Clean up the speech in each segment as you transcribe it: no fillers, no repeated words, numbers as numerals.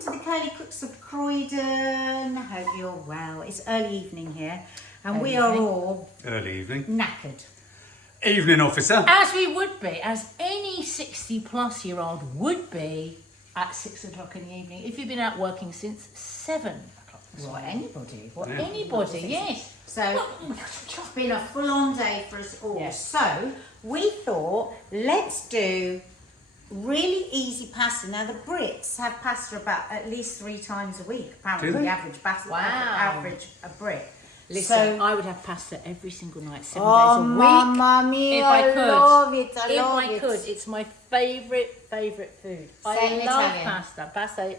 to the Curly Cooks of Croydon. Hope you're well. It's early evening here and we are all early evening. Knackered. Evening, officer. As we would be, as any 60-plus-year-old would be at 6 o'clock in the evening if you've been out working since 7 o'clock. What, anybody? What, Yeah. Anybody, yes. So it's been a full-on day for us all. Yes. So we thought, let's do really easy pasta. Now the Brits have pasta about at least 3 times a week. Apparently Do they? the average pasta, Wow. average a Brit. Listen, So- I would have pasta every single night, 7 Oh, days a week. Mamma mia! If I could. love it. I If love I it. could, it's my favourite food. Say it I in love Italian. pasta. Pasta.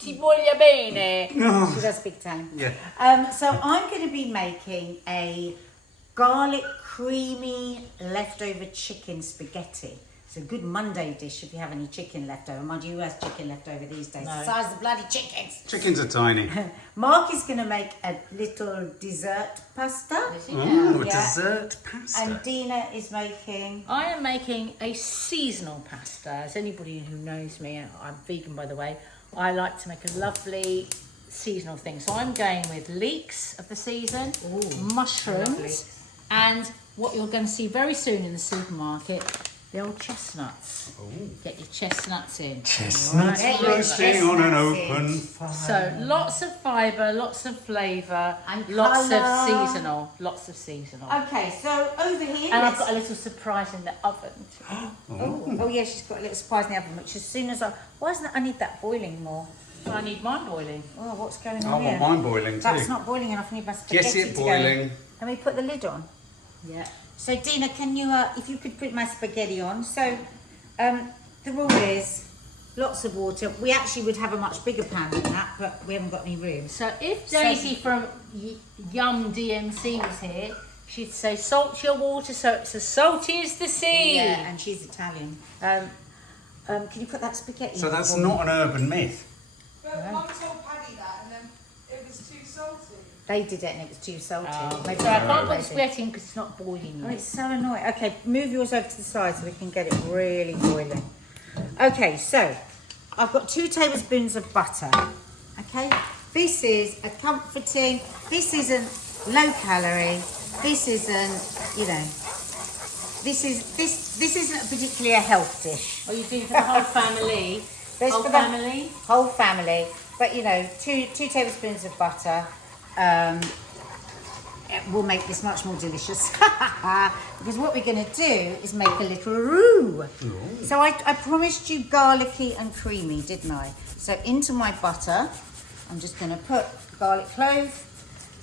Ti voglia bene. She does speak Italian. Yeah. So I'm going to be making a garlic creamy leftover chicken spaghetti. It's a good Monday dish if you have any chicken left over. Mind you, who has chicken left over these days? No. The size of the bloody chickens. Chickens are tiny. Mark is going to make a little dessert pasta. Is it Oh, now? Yeah. dessert pasta. And Dina is making... I am making a seasonal pasta. As anybody who knows me, I'm vegan by the way, I like to make a lovely seasonal thing. So I'm going with leeks of the season, mushrooms, lovely. and what you're going to see very soon in the supermarket, the old chestnuts. Get your chestnuts in. Chestnuts Alright. roasting on an Chestnuts open in. fire. So lots of fibre, lots of flavour, And lots colour. of seasonal, lots of seasonal. Okay, so over here... And I've let's- got a little surprise in the oven too. Oh, yeah, she's got a little surprise in the oven, which as soon as I... Why isn't it... I need that boiling more. I need mine boiling. Oh, what's going I on here? want mine boiling too. That's not boiling enough. I need my spaghetti Yes, it to go. boiling. Can we put the lid on? Yeah. So, Dina, can you, if you could put my spaghetti on. So, the rule is lots of water. We actually would have a much bigger pan than that, but we haven't got any room. So if Daisy from Yum DMC was here, she'd say salt your water so it's as salty as the sea. Yeah, and she's Italian. Can you put that spaghetti So on that's for me? not an urban myth. But Mum told Paddy that and then it was too salty. They did it and it was too salty. Maybe So I they can't put the maybe. spaghetti in because it's not boiling Oh, yet. it's so annoying. Okay, move yours over to the side so we can get it really boiling. Okay, so I've got 2 tablespoons of butter. Okay, this is a comforting, this isn't low calorie, this isn't, you know, this isn't particularly a health dish. Are you doing for the whole family? There's Whole for family? the whole family, but you know, two tablespoons of butter. It will make this much more delicious because what we're going to do is make a little roux. So I promised you garlicky and creamy, didn't I? So into my butter, I'm just going to put garlic clove.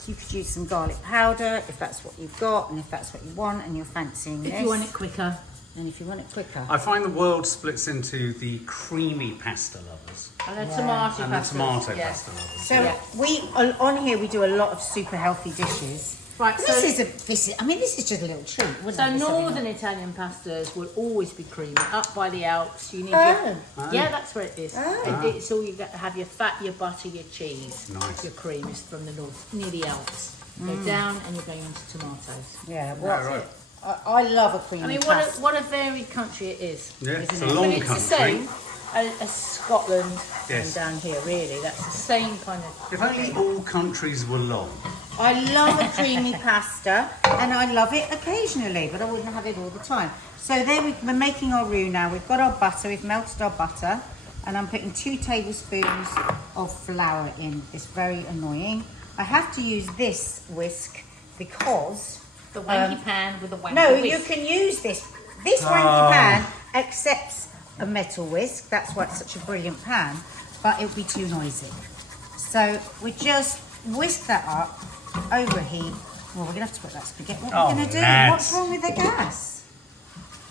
You could use some garlic powder if that's what you've got and if that's what you want and you're fancying this. If you want it quicker. And if you want it quicker. I find the world splits into the creamy pasta lovers And a tomato and the pasta. tomato Yeah. pasta lovers. So we on here we do a lot of super healthy dishes. Right, This so- is I mean this is just a little treat, wouldn't So it? This every northern night? Italian pastas will always be creamy. Up by the Alps, you need Oh. yeah, that's where it is. Oh. It's all you got to have your fat, your butter, your cheese. Nice. Your cream is from the north, near the Alps. Go down and you're going into tomatoes. Yeah, Yeah, right. I love a creamy I mean, pasta. what a varied country it is. Yeah, it's isn't a it? long But it's country. the same as Scotland Yes. and down here, really. That's the same kind of. If only all countries were long. I love a creamy pasta and I love it occasionally, but I wouldn't have it all the time. So there we're making our roux now. We've got our butter, we've melted our butter, and I'm putting 2 tablespoons of flour in. It's very annoying. I have to use this whisk because The wanky pan with the wanky no, whisk. you can use this. This wanky pan accepts a metal whisk. That's why it's such a brilliant pan, but it would be too noisy. So we just whisk that up, overheat. Well, we're going to have to put that spaghetti. What are we going to do? lads. What's wrong with the gas?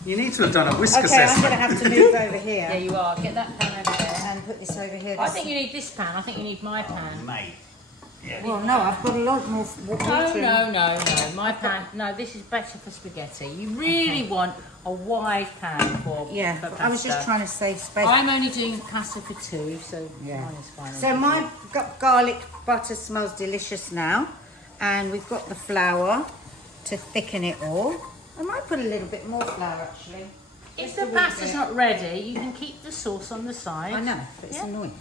You need to have done a whisk Okay, I'm assessment. going to have to move over here Yeah, you are. Get that pan over there. and put this over here. I think you need this pan. I think you need my pan. Mate. Well, no, I've got a lot more water. No. My pan. No, this is better for spaghetti. You really want a wide pan for Yeah, for I was just pasta. trying to save space. I'm only doing pasta for 2, so Yeah. mine is fine. So my garlic butter smells delicious now, and we've got the flour to thicken it all. I might put a little bit more flour actually. If the pasta's not ready, you can keep the sauce on the side. I know, but it's Yeah. annoying.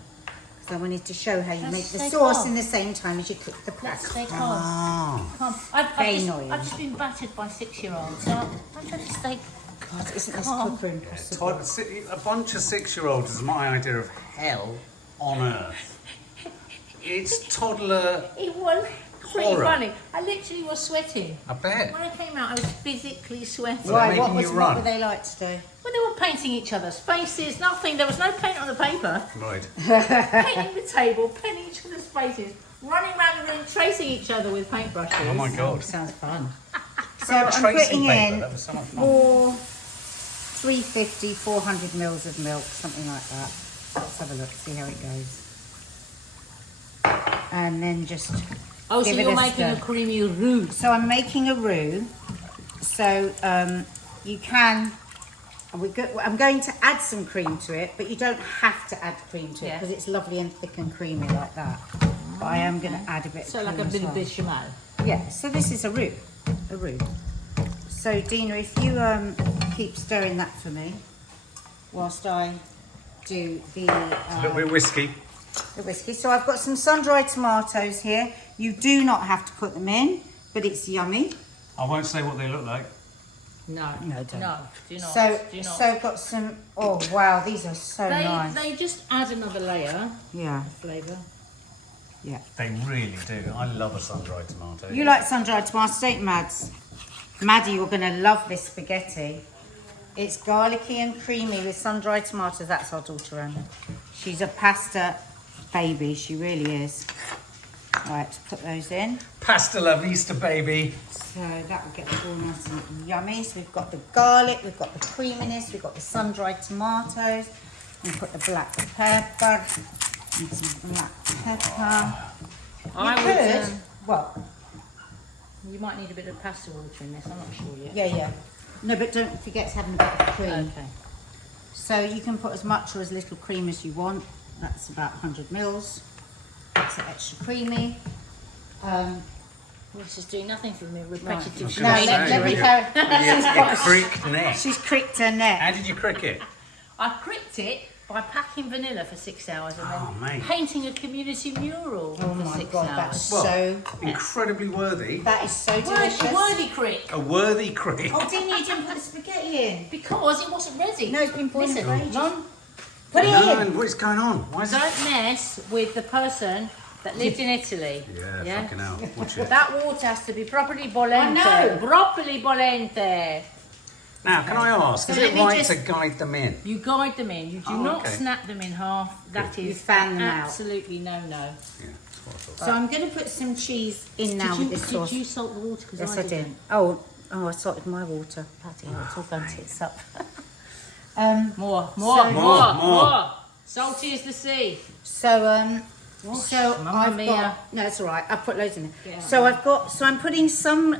So I wanted to show how you That's make the so sauce calm. in the same time as you cook the Let's pasta. stay calm. Ah, Calm. Very annoying. I've just been battered by 6-year-olds, so I'm trying to stay. God, isn't this Calm. quicker impossible? a bunch of 6-year-olds is my idea of hell on earth. It's toddler. It was pretty Horror. funny. I literally was sweating. I bet. When I came out, I was physically sweating. Were they Why? What making you what run? were they like to do? Well, they were painting each other's faces, nothing. There was no paint on the paper. Right. Painting the table, painting each other's faces, running around the room, tracing each other with paintbrushes. Oh my God. Sounds fun. So Remember I'm tracing putting paper? in That was so much fun. 350, 400 mils of milk, something like that. Let's have a look, see how it goes. And then just Oh, so give it you're a making a stir. creamy roux. So I'm making a roux. So you can. I'm going to add some cream to it, but you don't have to add cream to it Yeah. because it's lovely and thick and creamy like that. But I am going to add a bit. So of like a cream as bit of well. bechamel. Yeah. So this is a roux. A roux. So Dina, if you keep stirring that for me, whilst I do A little bit of whiskey. the whiskey. So I've got some sun-dried tomatoes here. You do not have to put them in, but it's yummy. I won't say what they look like. No, No, don't. no, do not. So, do not. so I've got some. Oh wow, these are so nice. They just add another layer Yeah, of flavour. yeah. They really do. I love a sun-dried tomato. You like sun-dried tomatoes, don't you, Mads? Maddie, you're going to love this spaghetti. It's garlicky and creamy with sun-dried tomatoes. That's our daughter, Anna. She's a pasta baby. She really is. Right, let's put those in. Pasta la vista, baby. So that will get all nice and yummy. So we've got the garlic, we've got the creaminess, we've got the sun-dried tomatoes. And put the black pepper. And some black pepper. I You would, could. Well, You might need a bit of pasta water in this. I'm not sure yet. yeah. No, but don't forget to have a bit of cream. Okay. So you can put as much or as little cream as you want. That's about 100 mils. That's extra creamy. This is doing nothing for me. We're Right. practically No, Say, let me you- carry. You crick neck. She's cricked her neck. How did you crick it? I cricked it by packing vanilla for 6 hours and Oh, then mate. painting a community mural Oh for my 6 god, hours. that's Well, so. incredibly worthy. That is so Worthy, delicious. worthy crick. A worthy crick. Oh, you didn't put the spaghetti in? Because it wasn't ready. No, it's been boiling Listen, for ages. Mum, Put it No, in. what is going on? Why is it? don't mess with the person that lived in Italy. Yeah, fucking hell. Watch it. That water has to be properly bollente. I know. Properly bollente. Now, can I ask, So is let it me right just- to guide them in? You guide them in. You do Oh, not okay. snap them in half. That You is fan them out. absolutely no. Yeah, that's what I thought. So I'm going to put some cheese in now with this sauce. Did you salt the water? Because Yes, I I did. didn't. Oh, I salted my water. Bloody hell, it's all going tits up. More. More. Salty as the sea. So Mamma I've mia. got. No, it's all right. I've put loads in there. Yeah. So I'm putting some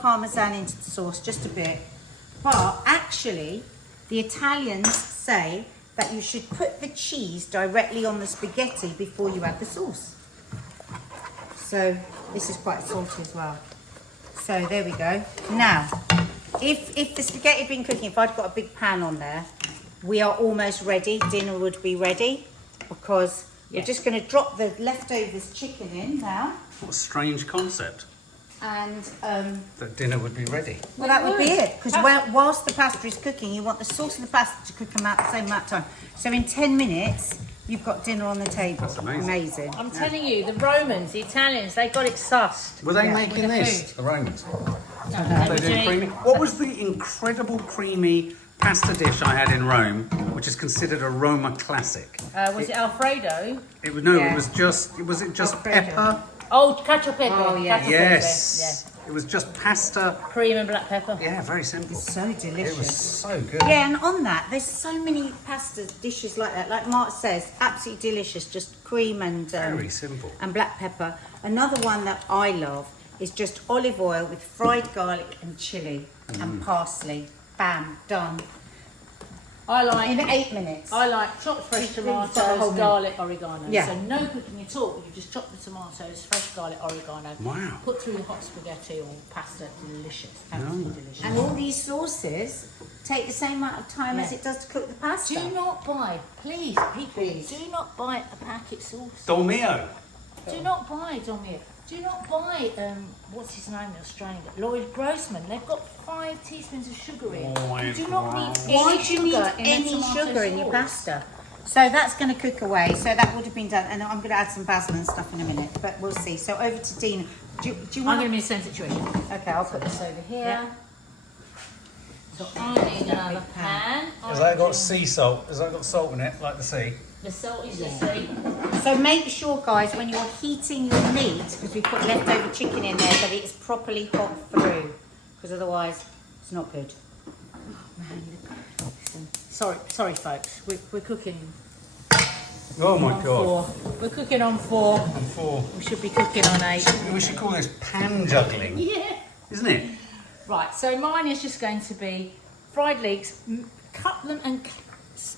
parmesan into the sauce, just a bit. But actually, the Italians say that you should put the cheese directly on the spaghetti before you add the sauce. So this is quite salty as well. So there we go. Now, if the spaghetti had been cooking, if I'd got a big pan on there, we are almost ready. Dinner would be ready because we're just going to drop the leftovers chicken in now. What a strange concept. And That dinner would be ready. well, that would be it. Because whilst the pasta is cooking, you want the sauce and the pasta to cook them out the same amount of time. So in 10 minutes, you've got dinner on the table. That's amazing. I'm telling you, the Romans, the Italians, they got it sussed. Were they Yeah. making With the this? food. The Romans? They They were did doing- creamy. What was the incredible creamy pasta dish I had in Rome, which is considered a Roma classic? Was it Alfredo? It was no, Yeah. it was just Alfredo. pepper. Oh, cacio e pepe. Oh, yeah. Cacio e pepe. Yes. It was just pasta. Yeah. Cream and black pepper. Yeah, very simple. So It was delicious. so good. Yeah, and on that, there's so many pasta dishes like that. Like Mark says, absolutely delicious. Just cream and Very simple. and black pepper. Another one that I love is just olive oil with fried garlic and chili and parsley. Bam, done. I like In 8 minutes. I like chopped fresh It's really got a whole tomatoes, meal. garlic, oregano. Yeah. So no cooking at all. You just chop the tomatoes, fresh garlic, oregano. Wow. Put through the hot spaghetti or pasta. Delicious. Absolutely delicious. And all these sauces take the same amount of time as Yeah. it does to cook the pasta. Do not buy, please, people, Please. do not buy a packet sauce. Dolmio. Do not buy, Dominic. Do not buy, what's his name, the Australian guy? Lloyd Grossman. They've got 5 teaspoons of sugar in. Lloyd You do not need Why any do you need sugar in a any tomato sugar in your sauce. pasta? So that's going to cook away. So that would have been done. And I'm going to add some basil and stuff in a minute, but we'll see. So over to Dina. Do you I'm want going to be in the same situation. Okay, I'll put this over here. Yeah. So I need another pan. Has that got sea salt? Has that got salt in it, like the sea? The salt is the sea. So make sure, guys, when you're heating your meat, because we put leftover chicken in there, that it's properly hot through, because otherwise it's not good. Sorry, folks. We're cooking. Oh my on god. 4. We're cooking on 4. And 4. We should be cooking on 8. We should call this pan juggling, Yeah. isn't it? Right, so mine is just going to be fried leeks. Cut them and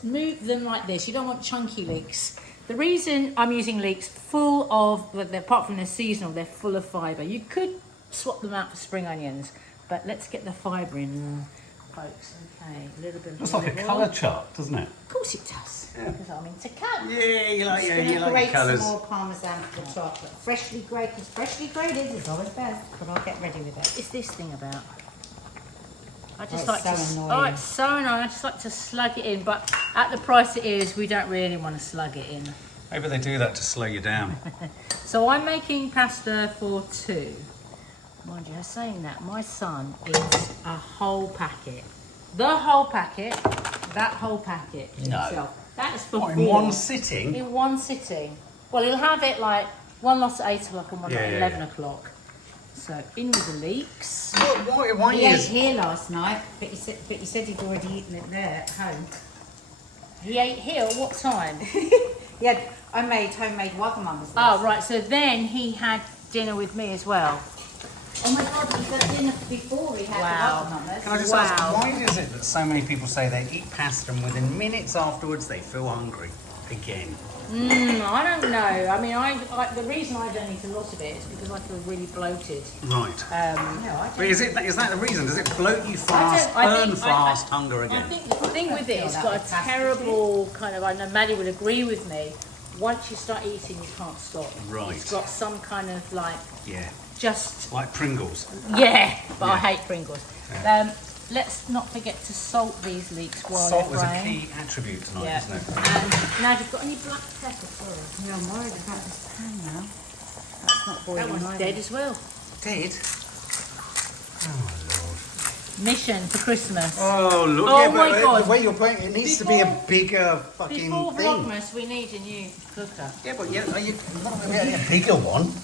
move them like this. You don't want chunky leeks. The reason I'm using leeks full of, apart from they're seasonal, they're full of fibre. You could swap them out for spring onions, but let's get the fibre in, folks. Okay, a little bit of Looks like a olive oil. colour chart, doesn't it? Of course it does, Yeah. because I'm into colour. Yeah, you like, Just yeah, going you to like grate your colours. some more parmesan for the top. But freshly grated, because freshly grated is always best. But I'll get ready with it. What's this thing about? I just it's like so to. annoying. Oh, it's so annoying. I just like to slug it in, but at the price it is, we don't really want to slug it in. Maybe they do that to slow you down. So I'm making pasta for 2. Mind you, saying that, my son eats a whole packet. The whole packet, that whole packet No. himself. That is for What, 4. in one sitting? In one sitting. Well, he'll have it like one lot at 8 o'clock and one lot at 11 o'clock. So in with the leeks. Why He ate is... here last night, but he said he'd already eaten it there at home. He ate here at what time? I made homemade wagamamas. Oh, right. So then he had dinner with me as well. Oh my God, we had dinner before we had Wow. the wagamamas. Can I just Wow. ask, why is it that so many people say they eat pasta and within minutes afterwards they feel hungry again? I don't know. I mean, the reason I don't eat a lot of it is because I feel really bloated. Right. No, I But is that the reason? Does it bloat you fast, I burn think- fast, hunger I again? think the thing with it, feel it's that got a with pasta, terrible kind of, I know Maddie would agree with me, once you start eating, you can't stop. Right. It's got some kind of like, Yeah. just, Like Pringles. yeah, but I Yeah. hate Pringles. Yeah. Let's not forget to salt these leeks while Salt they're is a frying. key attribute tonight, Yeah. isn't it? And now, if you've got any black pepper, sorry. Yeah, I'm worried about this pan now. That's not boiling That one's either. dead as well. Dead? Mission for Christmas. Oh, look. Oh yeah, my but God. the way you're putting it, it needs to be a Before- bigger fucking Before thing. Vlogmas, we need a new cooker. Yeah, but are you not going to get a bigger one?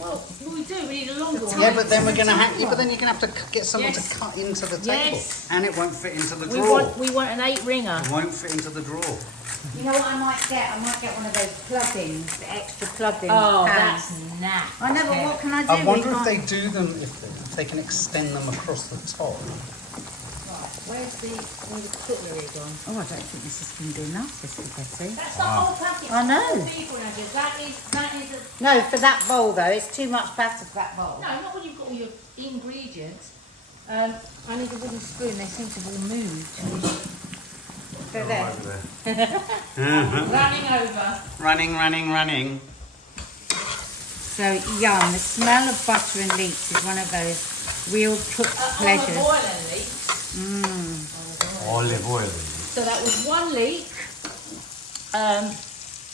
Well, we do. We need a longer one. Yeah, but then we're going to have. Yeah, but then you're going to have to get someone Yes. to cut into the table, Yes. and it won't fit into the We drawer. want an 8 ringer. It won't fit into the drawer. You know what I might get? I might get one of those plug-ins, the extra plug-in Oh, pans. that's naff. I know, but what can I do? I wonder We if they can't- do them if they can extend them across the top. Where's the cutlery gone? Oh, I don't think this is going to be enough, this spaghetti. That's the whole packet. I know. People know this. That is a... No, for that bowl though, it's too much pasta for that bowl. No, not when you've got all your ingredients. I need a wooden spoon. They seem to have all moved. So there. Running over. Running. So yum, the smell of butter and leeks is one of those real cooked pleasures. Olive oil and leeks. Olive oil. So that was 1 leek.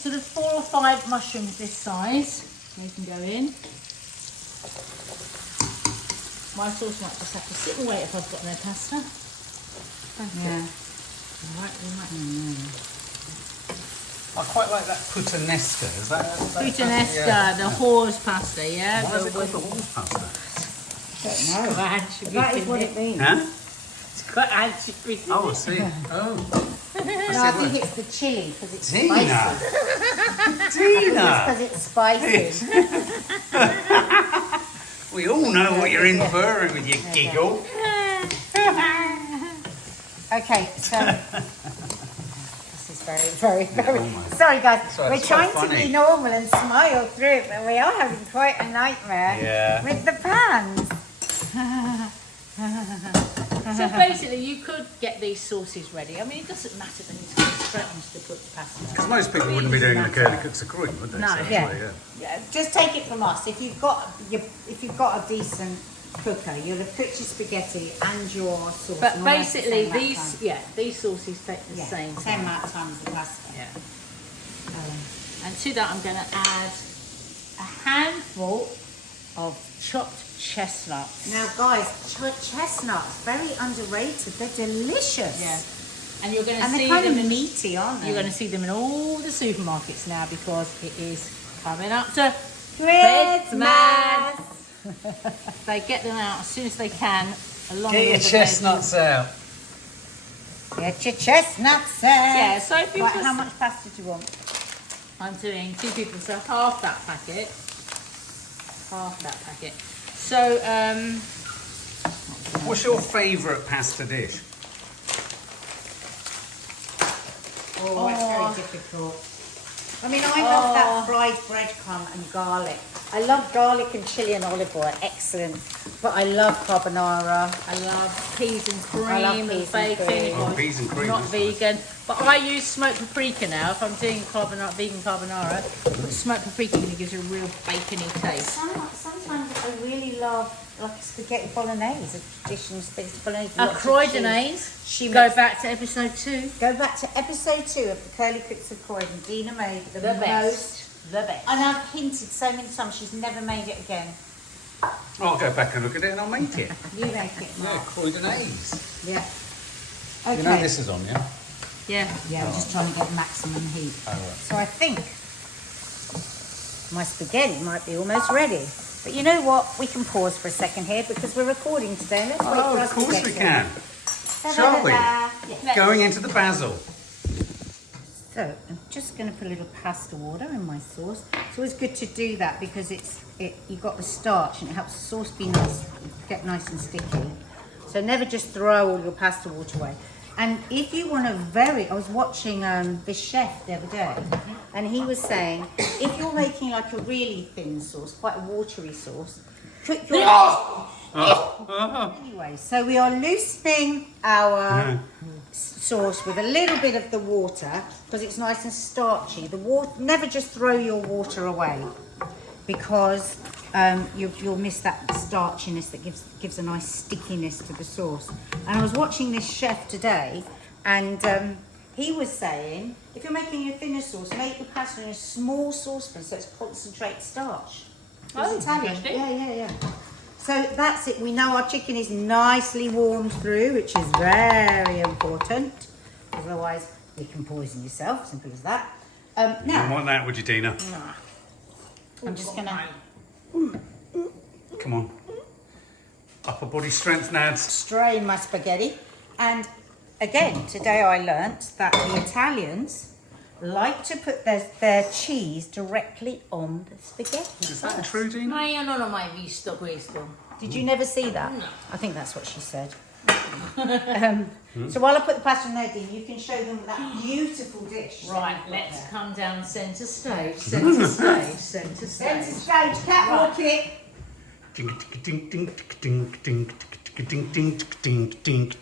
Sort of 4 or 5 mushrooms this size. They can go in. My sauce might just have to sit and wait if I've got no pasta. Yeah. I quite like that puttanesca. Is that? Puttanesca, Yeah. the horse pasta, yeah? Why is it called The- the horse pasta? No, Quite anchovy. that is what it means. Huh? It's quite anchovy. Oh, I see. Oh. No, I think it's the chili because it's Tina. spicy. Tina! Because it's spicy. We all know what you're inferring with your giggle. Okay, so very, very, very. almost. Sorry, guys. Sorry, We're it's quite trying to funny. be normal and smile through it, but we are having quite a nightmare Yeah. with the pans. So basically, you could get these sauces ready. I mean, it doesn't matter then it's going straight onto the put the pasta. Because most people wouldn't be doing the curly cooks of Croydon, would they? No, So that's yeah. why, Yeah, just take it from us. If you've got a decent cooker, you'll have cooked your spaghetti and your sauce. But in almost the basically, same amount of time. these sauces take the same same time. amount of time as the pasta. Yeah. And to that, I'm going to add a handful of chopped chestnuts. Now, guys, chestnuts very underrated. They're delicious. Yeah. And you're going to And see they're kind them of in, meaty, aren't they? you're going to see them in all the supermarkets now because it is coming up to Christmas. They get them out as soon as they can. Along Get with your the chestnuts out. Get your chestnuts out. Yeah, so if you Right, just- how much pasta do you want? I'm doing 2 people, so half that packet. Half that packet. So, What's your favourite pasta dish? Oh, it's very difficult. I mean, I love that fried breadcrumb and garlic. I love garlic and chilli and olive oil, excellent. But I love carbonara. I love peas and cream I love and peas and bacon. cream. Oh, peas and cream, Not that's nice. vegan, but I use smoked paprika now. If I'm doing vegan carbonara, put smoked paprika and it gives it a real bacony taste. Sometimes I really love like spaghetti bolognese, a dish in spaghetti bolognese. A lots of Croydonese. She Go makes- back to episode 2. Go back to episode 2 of the Curly Cooks of Croydon. Dina made the The most. best. The best. And I've hinted so many times she's never made it again. I'll go back and look at it and I'll make it. You make it, Yeah, Mark. Croydonese. Yeah. Okay. You know this is on, yeah? Yeah. Yeah, I'm just trying to get maximum heat. Oh, right. So I think my spaghetti might be almost ready. But you know what? We can pause for a second here because we're recording today. Let's wait for Oh, us of course to we get can. there. Shall we? Yeah. Going into the basil. So I'm just going to put a little pasta water in my sauce. It's always good to do that because you got the starch and it helps the sauce be nice, get nice and sticky. So never just throw all your pasta water away. And if you want I was watching this chef the other day, and he was saying if you're making like a really thin sauce, quite a watery sauce, cook your anyway. So we are loosening our sauce with a little bit of the water because it's nice and starchy. The water, never just throw your water away because you'll miss that starchiness that gives a nice stickiness to the sauce. And I was watching this chef today, and he was saying if you're making a thinner sauce, make your pasta in a small saucepan so it's concentrate starch. Oh, It's Italian. interesting. Yeah. So that's it. We know our chicken is nicely warmed through, which is very important. Otherwise, you can poison yourself. Simple as that. You wouldn't Now, want that, would you, Dina? I'm just gonna Come on. Upper body strength, Nads. strain my spaghetti. And again, today I learnt that the Italians like to put their cheese directly on the spaghetti. Is that true, Dina? Ma io non ho mai visto questo. Did you never see that? No. I think that's what she said. So while I put the pasta in there, Dean, you can show them that beautiful dish. Right, let's come down centre stage. Centre stage. Centre Centre stage. stage, catwalk it. Ding ding ding ding ding ding ding ding ding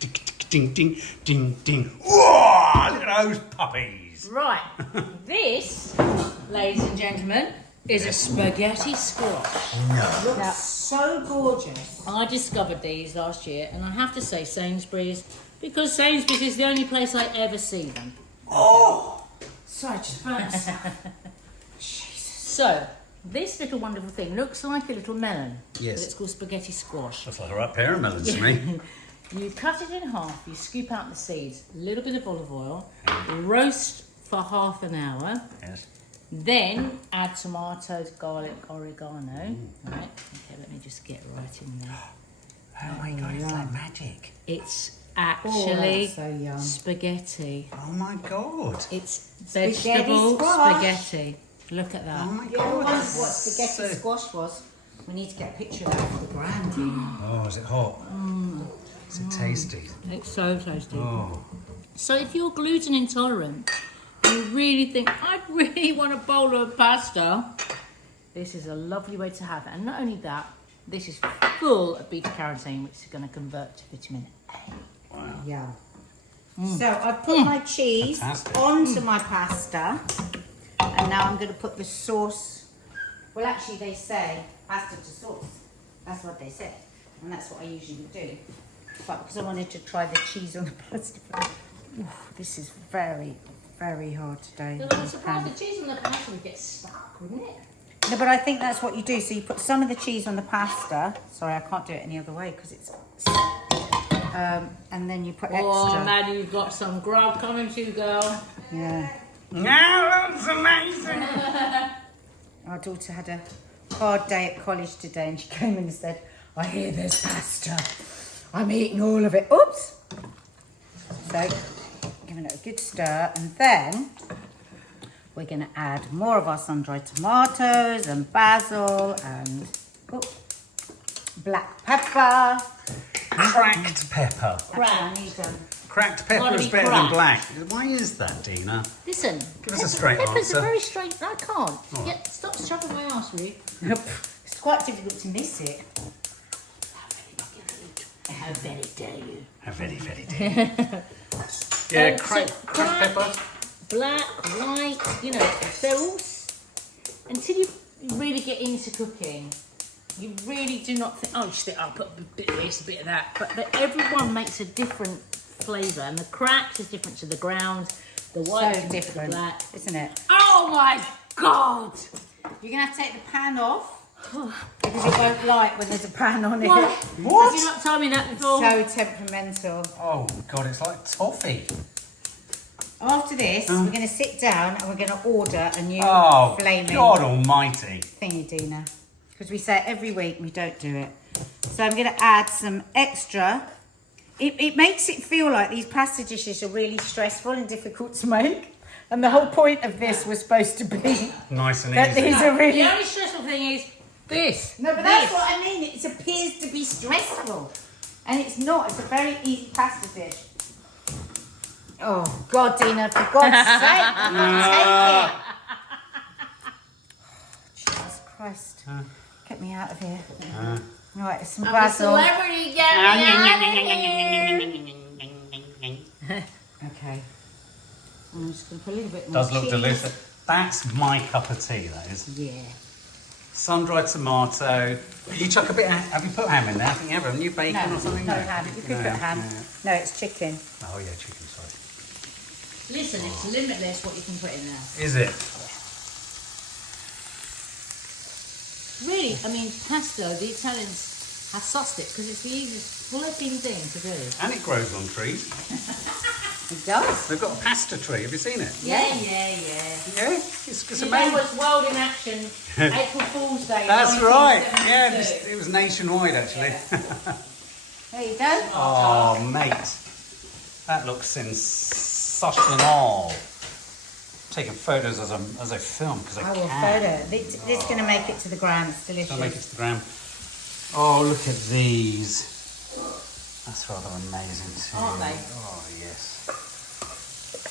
ding ding ding ding. Whoa! Look at those puppies. Right, this, ladies and gentlemen, is a spaghetti squash. Looks so gorgeous. I discovered these last year, and I have to say Sainsbury's, because Sainsbury's is the only place I ever see them. Oh! Sorry, just burnt myself. So, this little wonderful thing looks like a little melon. Yes. But it's called spaghetti squash. That's like a right pair of melons to me. You cut it in half, you scoop out the seeds, a little bit of olive oil, roast for half an hour, Yes. then add tomatoes, garlic, oregano. Right, okay, let me just get right in there. Oh my god, it's like magic. It's actually that's so yum. spaghetti. Oh my god. It's Spaghetti vegetable squash. spaghetti. Look at that. Oh my You ever god. wondered that's what spaghetti so- squash was? We need to get a picture of that for the brand. Oh, is it hot? Is it tasty? It's so tasty. Oh. So if you're gluten intolerant, you really think, I really want a bowl of pasta, this is a lovely way to have it. And not only that, this is full of beta-carotene, which is going to convert to vitamin A. Wow. Yeah. So I've put my cheese Fantastic. onto my pasta, and now I'm going to put the sauce. Well, actually, they say pasta to sauce. That's what they said, and that's what I usually would do. But because I wanted to try the cheese on the pasta, this is very, very hard today. I'm surprised the cheese on the pasta would get stuck, wouldn't it? No, but I think that's what you do. So you put some of the cheese on the pasta. Sorry, I can't do it any other way because it's. And then you put extra. Oh, Maddie, you've got some grub coming to you, girl. Yeah. Now that's amazing. Our daughter had a hard day at college today, and she came in and said, "I hear there's pasta. I'm eating all of it." Oops. So, giving it a good stir, and then we're going to add more of our sun-dried tomatoes and basil and black pepper. Cracked pepper. Cracked pepper Gotta is be better than cracked. black. Why is that, Dina? Listen. Give us a straight peppers answer. are very straight. I can't. right. Yeah, stop shoving my ass, will you? It's quite difficult to miss it. How very dare you? How very, very dear. Yeah, So cracked pepper. Black, white, you know, they're all... Until you really get into cooking, you really do not think, oh, just think, I'll put a bit of this, a bit of that. But everyone makes a different flavour, and the cracked is different to the ground, the white So is different, black. isn't it? Oh my God! You're going to have to take the pan off because it won't light when there's a pan on it. What? What? Have you not told me that before? So temperamental. Oh, God, it's like toffee. After this, we're going to sit down and we're going to order a new Oh, flaming God almighty. thingy, Dina. Because we say it every week, we don't do it. So I'm going to add some extra. It makes it feel like these pasta dishes are really stressful and difficult to make. And the whole point of this was supposed to be Nice and that easy. these are really... The only stressful thing is this. No, but that's what I mean. It appears to be stressful. And it's not. It's a very easy pasta dish. Oh, God, Dina, for God's sake, take it. Jesus Christ. Get me out of here. Right, there's some I'm a basil. celebrity, get me out of here. Okay. I'm just going to put a little bit more Does look cheese. delicious. That's my cup of tea, that is. Yeah. Sun-dried tomato. You chuck a bit of, have you put ham in there? I think you have, haven't you? Bacon No, or something? no ham. You could put ham. No, it's chicken. Oh, yeah, chicken, sorry. Listen, it's limitless what you can put in there. Is it? Really, I mean, pasta, the Italians have sussed it because it's the easiest flipping thing to do. And it grows on trees. It does. They've got a pasta tree. Have you seen it? Yeah. Yeah, it's You know, amazing. was World in Action, April Fool's Day. That's right. Yeah, 1972. it was nationwide, actually. There you go. Oh, mate. That looks sensational. Taking photos as I film, because I I will can. photo. This is going to make it to the gram. It's delicious. I'll make it to the gram. Oh, look at these. That's rather amazing too. Aren't they? Oh, yes.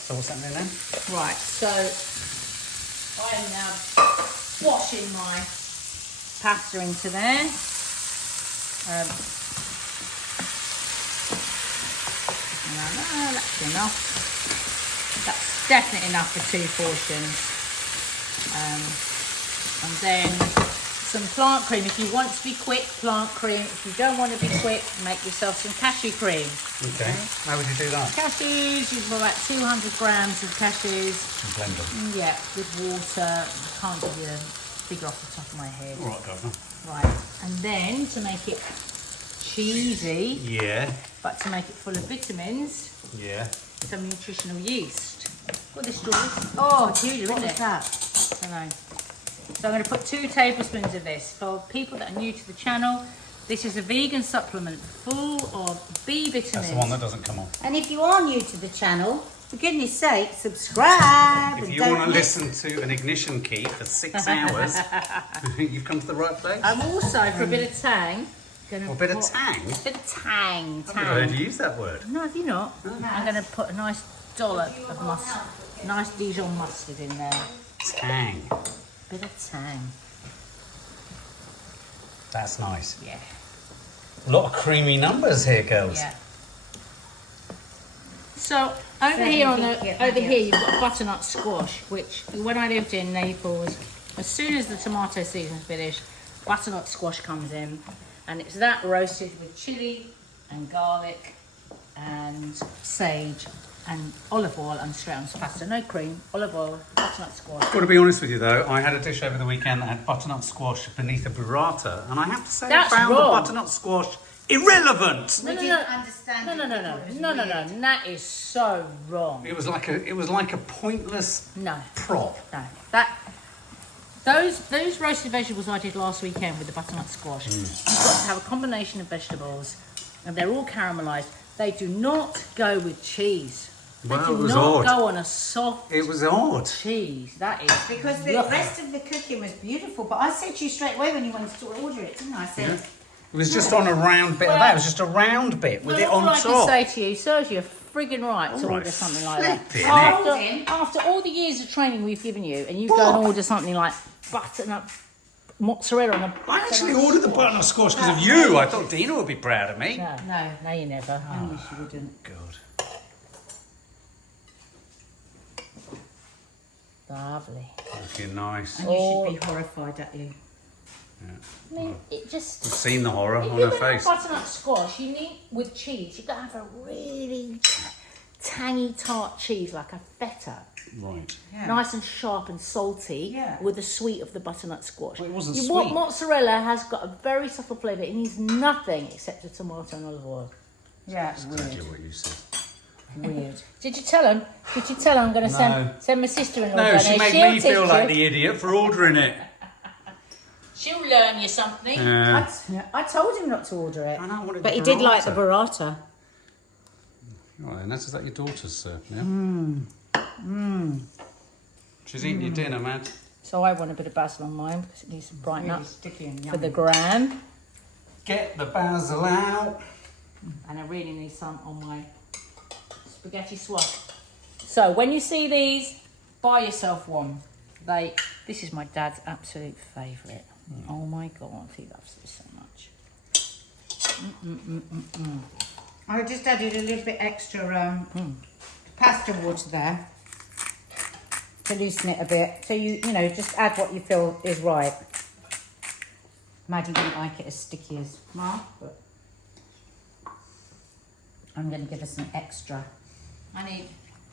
So what's happening then? Right, so I am now washing my Pasta into there. no, that's enough. That's definitely enough for 2 portions. And then some plant cream. If you want to be quick, plant cream. If you don't want to be quick, make yourself some cashew cream. Okay. How would you do that? Cashews, you've got about 200 grams of cashews. And blend them. Yeah, with water. I can't give you a figure off the top of my head. All right, Governor. Right, and then to make it cheesy, Yeah. but to make it full of vitamins, Yeah. some nutritional yeast. Got this, George? Oh, Julia, What isn't was it? that? I know. So I'm going to put 2 tablespoons of this. For people that are new to the channel, this is a vegan supplement full of B vitamins. That's the one that doesn't come on. And if you are new to the channel, for goodness sake, subscribe. If and you don't want to miss- listen to an ignition key for 6 hours, you've come to the right place. I'm also, for a bit of tang, going to A bit of tang. bit of tang. I've never heard you use that word. No, have you not? I'm going to put a nice dollop of Nice Dijon mustard in there. Tang. Bit of tang. That's nice. Yeah. A lot of creamy numbers here, girls. Yeah. So over here you've got butternut squash, which when I lived in Naples, as soon as the tomato season's finished, butternut squash comes in, and it's that roasted with chili and garlic and sage and olive oil and straight on pasta. No cream, olive oil, butternut squash. Got to be honest with you though, I had a dish over the weekend that had butternut squash beneath a burrata, and I have to say That's I found wrong. the butternut squash irrelevant. We didn't understand it. No, that is so wrong. It was like a pointless No. prop. No, those roasted vegetables I did last weekend with the butternut squash. You've got to have a combination of vegetables, and they're all caramelised. They do not go with cheese. They Well, do it was not odd. go on a soft It was odd. cheese. That is Because the yucky. rest of the cooking was beautiful, but I said to you straight away when you wanted to order it, didn't I? I said, It was just on a round bit of that. It was just a round bit with Well, it on all I can top. say to you, serves you frigging right to All right, order something like that. flipping After all the years of training we've given you, and you go and order something like butternut mozzarella and a I actually butternut ordered the squash. butternut squash because of you. I thought Dina would be proud of me. No, you never. I wish you wouldn't. God. Lovely. Looking nice. And you should be horrified at you. I mean, it just. I've seen the horror If on you're her going to face. have butternut squash, you need with cheese. You've got to have a really tangy, tart cheese like a feta. Right. Yeah. Nice and sharp and salty, Yeah. with the sweet of the butternut squash. Well, it wasn't You want sweet. mozzarella has got a very subtle flavour. It needs nothing except a tomato and olive oil. Yeah, it's Exactly weird. what you said. Weird. Did you tell him? Did you tell him I'm going to No. send my sister-in-law No, down she there? made She'll me feel teach like you. the idiot for ordering it. She'll learn you something. I told him not to order it. I know, I wanted But the he did like the burrata. burrata. Right, and that's that your daughter's served now. She's eating your dinner, man. So I want a bit of basil on mine because it needs to brighten Really up sticky and for yummy. the gram. Get the basil out. And I really need some on my spaghetti swat. So when you see these, buy yourself one. This is my dad's absolute favourite. Oh my God, he loves this so much. I just added a little bit extra pasta water there to loosen it a bit. So you know, just add what you feel is right. Maddie didn't like it as sticky as Mark, but I'm going to give her some extra. I need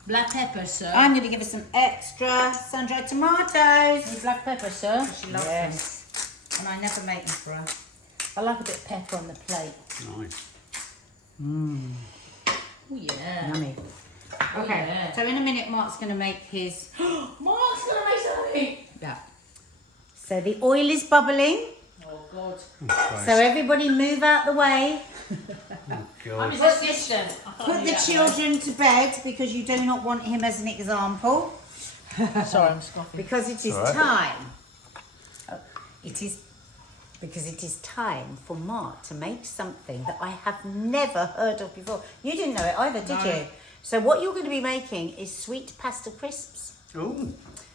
black pepper, sir. I'm going to give her some extra sun-dried tomatoes. Need black pepper, sir. She loves Yes. them. And I never make them for her. I like a bit of pepper on the plate. Nice. Oh yeah. Yummy. Oh, Okay, yeah. so in a minute Mark's going to make his... Mark's gonna make something. Yeah. So the oil is bubbling. Oh God. So everybody move out the way. I'm God. his assistant. I can't Put do the that, children to bed because you do not want him as an example. though. Sorry, I'm scoffing. Because it is All right. time. Because it is time for Mark to make something that I have never heard of before. You didn't know it either, did you? So what you're going to be making is sweet pasta crisps. Ooh.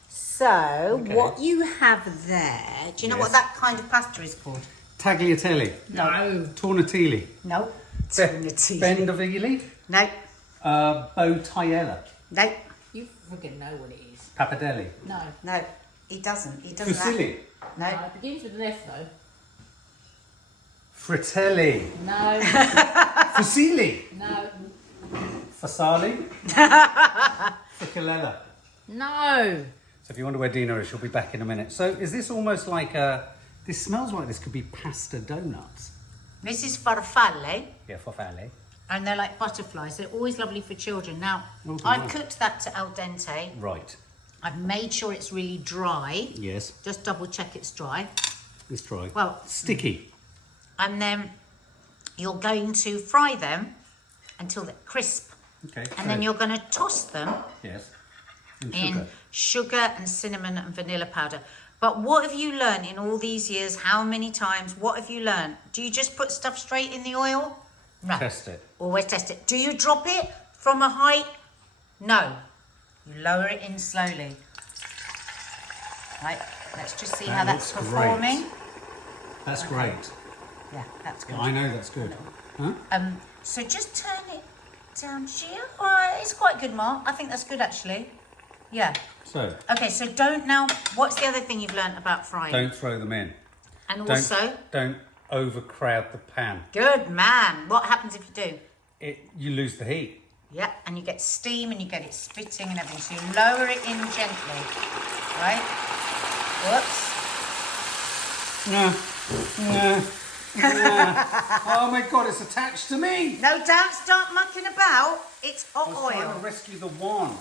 So Okay. what you have there, do you know what Yes. that kind of pasta is called? Tagliatelle. No. Tornatili. No. Bendovili. No. Botaiella. No. You friggin' know what it is. Papadelli. No. No. He doesn't. He doesn't. Fusilli. No. It begins with an F though. Fratelli. No. Fusilli. No. Fasali. Ficalella. No. So if you wonder where Dina is, she'll be back in a minute. So is this almost like a... This smells like this could be pasta donuts. This is farfalle. Yeah, farfalle. And they're like butterflies. They're always lovely for children. Now, Oh, I've nice. cooked that to al dente. Right. I've made sure it's really dry. Yes. Just double check it's dry. Let's try. Well, Sticky. and then you're going to fry them until they're crisp. Okay. And then you're going to toss them Yes. And in sugar. sugar and cinnamon and vanilla powder. But what have you learned in all these years? How many times? What have you learned? Do you just put stuff straight in the oil? No. Test it. Always test it. Do you drop it from a height? No. You lower it in slowly. Right, let's just see That how that's looks performing. great. That's great. Yeah, that's good. Yeah, I know that's good. Huh? So just turn it down here. Alright, it's quite good, Mark. I think that's good actually. Yeah. So, Okay, so don't now, what's the other thing you've learnt about frying? don't throw them in. And also, Don't overcrowd the pan. good man. What happens if you do? You lose the heat. Yeah, and you get steam and you get it spitting and everything. So you lower it in gently, right? Whoops. No. No. No. Oh my God, it's attached to me. No, don't start mucking about. It's hot I was trying to oil. rescue the one.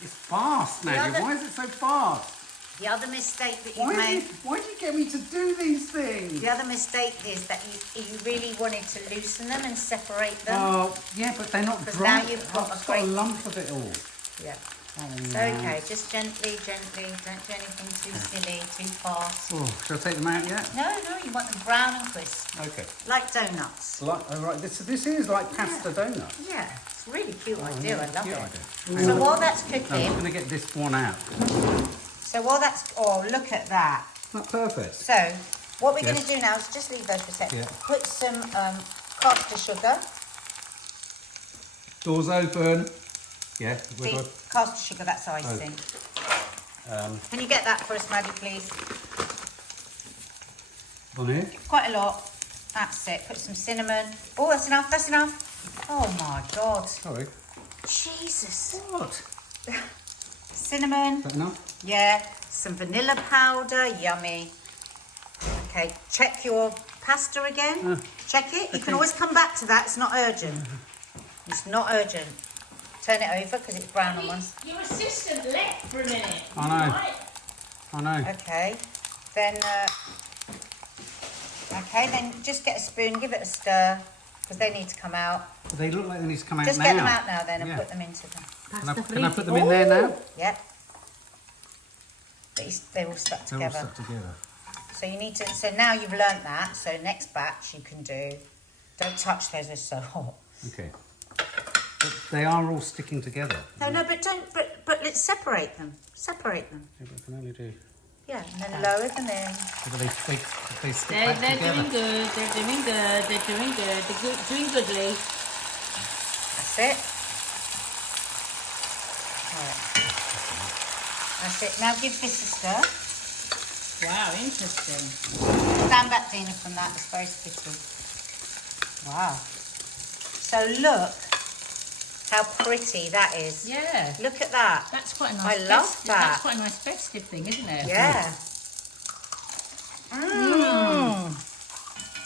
It's fast, Nadia. other- Why is it so fast? The other mistake that you Why made, do you get me to do these things? the other mistake is that you really wanted to loosen them and separate them. Oh, yeah, but they're not 'Cause dry. now you've got I've a got a great- lump of it all. Yeah. Oh, It's no. okay, just gently, gently. Don't do anything too silly, too fast. Oh, shall I take them out yet? No, you want them brown and crisp, Okay. like donuts. Like, oh, right, this is like pasta donut. Yeah, it's a really cute idea. I love Cute it. idea. So while that's I'm cooking, going to get this one out. oh, look at that. Not perfect. So what we're going Yes. to do now is just leave those for a second. Yeah. Put some caster sugar. Doors open. Yeah. See, caster sugar, that's icing. Can you get that for us, Maddie, please? On here. Quite a lot. That's it. Put some cinnamon. Oh, that's enough. That's enough. Oh my God. Sorry. Jesus. What? Cinnamon. Is that enough? Yeah. Some vanilla powder. Yummy. Okay. Check your pasta again. Check it. You can always come back to that. It's not urgent. It's not urgent. Turn it over because it's brown on one side. Your assistant left for a minute. I know. Right. I know. Okay. Then just get a spoon. Give it a stir because they need to come out. They look like they need to come out Just now. get them out now then and Yeah. put them into them. Can I put them in there now? Yep. They're all stuck They're all together. stuck together. So you need to. So now you've learnt that. So next batch you can do. Don't touch those; they're so hot. Okay. But they are all sticking together. No, but don't. But let's separate them. Separate them. Yeah, but I can only do. Yeah, and then lower them in. Yeah, but they stick They're back together. doing good. They're doing good. They're doing good. Doing goodly. That's it. Right. That's it. Now give this a stir. Wow, interesting. Stand back, Dina, from that. It's very sticky. Wow. So look how pretty that is. Yeah. Look at that. That's quite a nice. I love festive, that. That's quite a nice festive thing, isn't it? Yeah.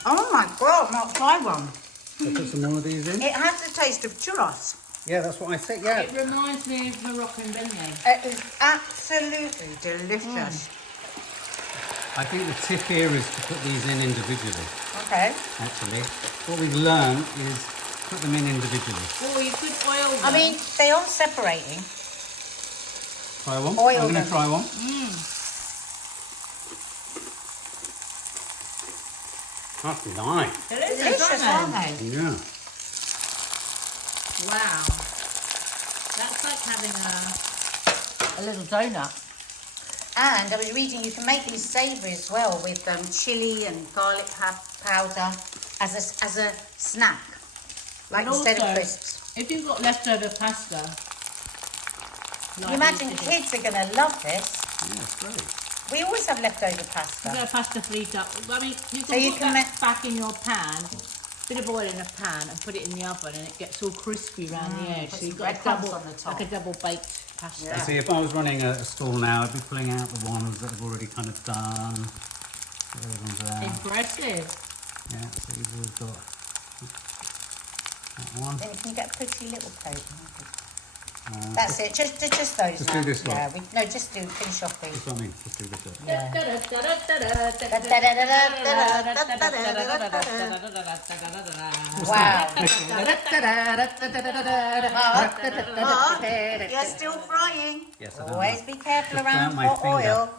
Oh my God, I'll try one. So put some more of these in. It has the taste of churros. Yeah, that's what I said. Yeah. It reminds me of Moroccan beignet. It is absolutely delicious. I think the tip here is to put these in individually. Okay. Actually, what we've learned is put them in individually. Oh, you could oil them. I mean, they are separating. Try one. Oil I'm going them. to try one. That's nice. Delicious, aren't they? Yeah. Wow. That's like having A little donut. And I was reading you can make these savoury as well with chilli and garlic powder as a snack, like And instead of also, crisps. if you've got leftover pasta. Can you imagine kids are going to love this? Yeah, it's great. We always have leftover You've pasta. got pasta fleet up. I mean, you So can you put can that back in your pan, bit of oil in a pan, and put it in the oven, and it gets all crispy around the edge. put So you've some got a breadcrumbs double, on the top. like a double baked pasta. Yeah. See, if I was running a stall now, I'd be pulling out the ones that have already kind of done. Put those ones out. Impressive. Yeah, so you've all got that one. Then you can get a pretty little plate. That's it. Just those. Just now. do this one. Yeah. Just finish off these. That's what I mean. Just do this one. Wow. Mark, you're still frying. Yes, I don't Always know. be careful Just around burnt my hot finger. oil.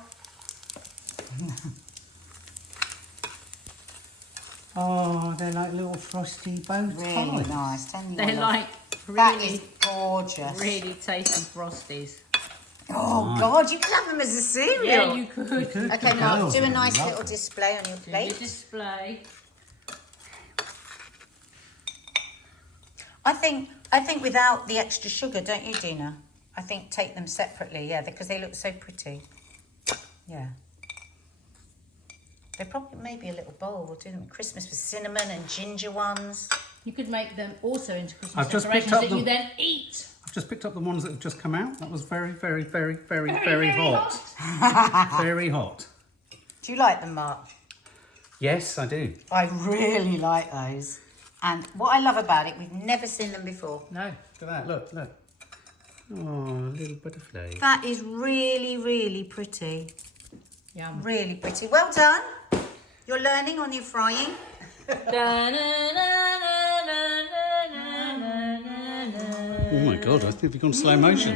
Oh, they're like little frosty bow ties. Really nice. Tell me They're what. like That is really, gorgeous. really tasty frosties. Oh God, you could have them as a cereal. Yeah, you could. Okay, Mark, Girls do a would nice love little it. display on your Your plate. display. I think without the extra sugar, don't you, Dina? I think take them separately, yeah, because they look so pretty. Yeah. They probably maybe a little bowl. We'll do them at Christmas with cinnamon and ginger ones. You could make them also into Christmas I've just decorations picked up that you the- then eat. I've just picked up the ones that have just come out. That was very, very, very, very, very hot. Very hot. Do you like them, Mark? Yes, I do. I really like those. And what I love about it, we've never seen them before. No. Look at that, look, look. Oh, little butterfly. That is really, really pretty. Yum. Really pretty. Well done. You're learning on your frying. Oh my God, I think we've gone slow motion.